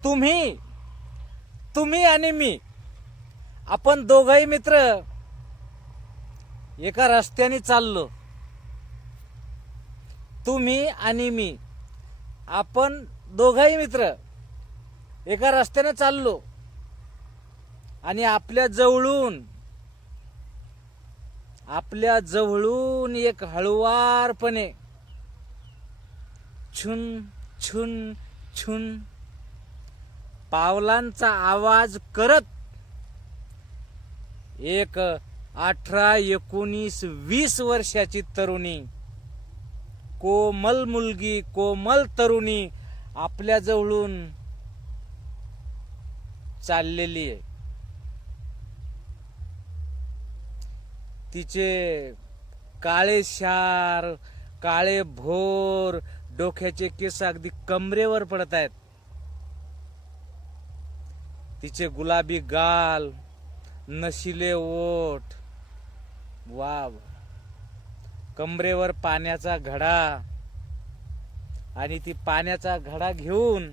तुम्ही आणि मी, आपण दोघंही मित्र एका रस्त्याने चाललो. तुम्ही आणि मी, आपण दोघंही मित्र एका रस्त्याने चाललो आणि आपल्या जवळून एक हळुवारपणे छुन छुन छुन पावलांचा आवाज करत एक 18, 19, 20 वर्षाची तरुणी, कोमल मुलगी, कोमल तरुणी आपल्या जवळून चाललेली आहे. तिचे काळे शार, काळे भोर, डोक्याचे केस अगदी कमरेवर पडत आहेत. तिचे गुलाबी गाल, नशिले ओठ, वाव, कमरेवर पाण्याचा घडा, आणि ती पाण्याचा घडा घेऊन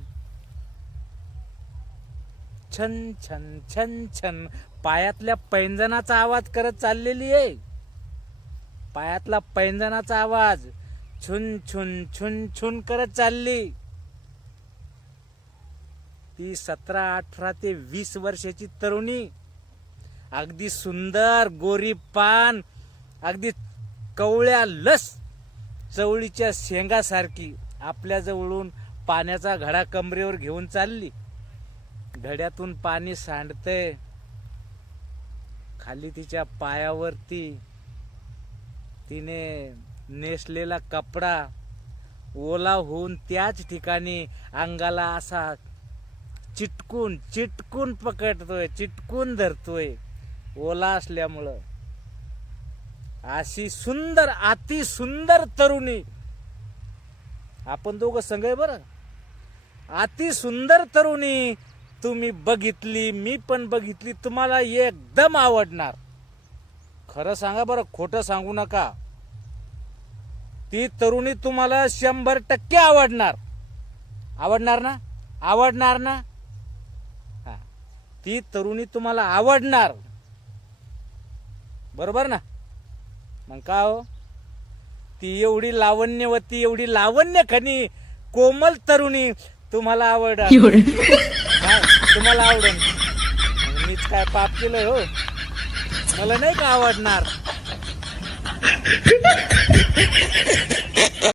छन छन छन छन पायातल्या पैंजणाचा आवाज करत चाललेली आहे. पायातला पैंजणाचा आवाज छुन छुन छुन छुन करत चालली. ती 17, 18 ते 20 वर्षाची तरुणी, अगदी सुंदर, गोरी पान, अगदी कवळ्या लस चवळीच्या शेंगासारखी आपल्या जवळून पाण्याचा घडा कमरेवर घेऊन चालली. घड्यातून पाणी सांडतंय खाली तिच्या पायावरती. तिने नेसलेला कपडा ओला होऊन त्याच ठिकाणी अंगाला असा चिटकून चिटकून पकडतोय, चिटकून धरतोय ओला असल्यामुळं. अशी सुंदर, अति सुंदर तरुणी आपण दोघं संग आहे बरं. अति सुंदर तरुणी तुम्ही बघितली, मी पण बघितली, तुम्हाला एकदम आवडणार. खरं सांगा बरं, खोटं सांगू नका. ती तरुणी तुम्हाला 100% आवडणार. आवडणार ना? आवडणार ना? हा, ती तरुणी तुम्हाला आवडणार, बरोबर ना? मग का हो, ती एवढी लावण्यवती, एवढी लावण्यखनी कोमल तरुणी तुम्हाला आवडणार. तुम्हाला आवडेल. मीच काय पाप केलंय हो, मला नाही का आवडणार?